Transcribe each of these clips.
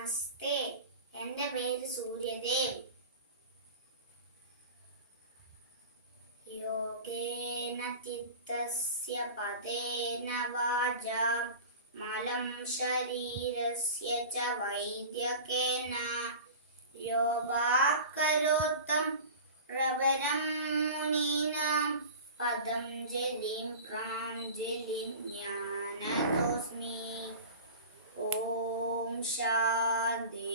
നമസ്തേ, എൻ്റെ പേര് സൂര്യദേവ്. യോഗേന ചിത്തസ്യ പതേന വാചാ മലം ശരീരസ്യ ച വൈദ്യകേന യോഗാകരോത്തം പ്രവരം മുനീനാം പതഞ്ജലിം പ്രാഞ്ജലിം ജ്ഞാനതോസ്മി. ഓം ശാന്തി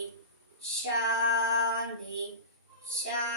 ശാന്തി ശാന്തി.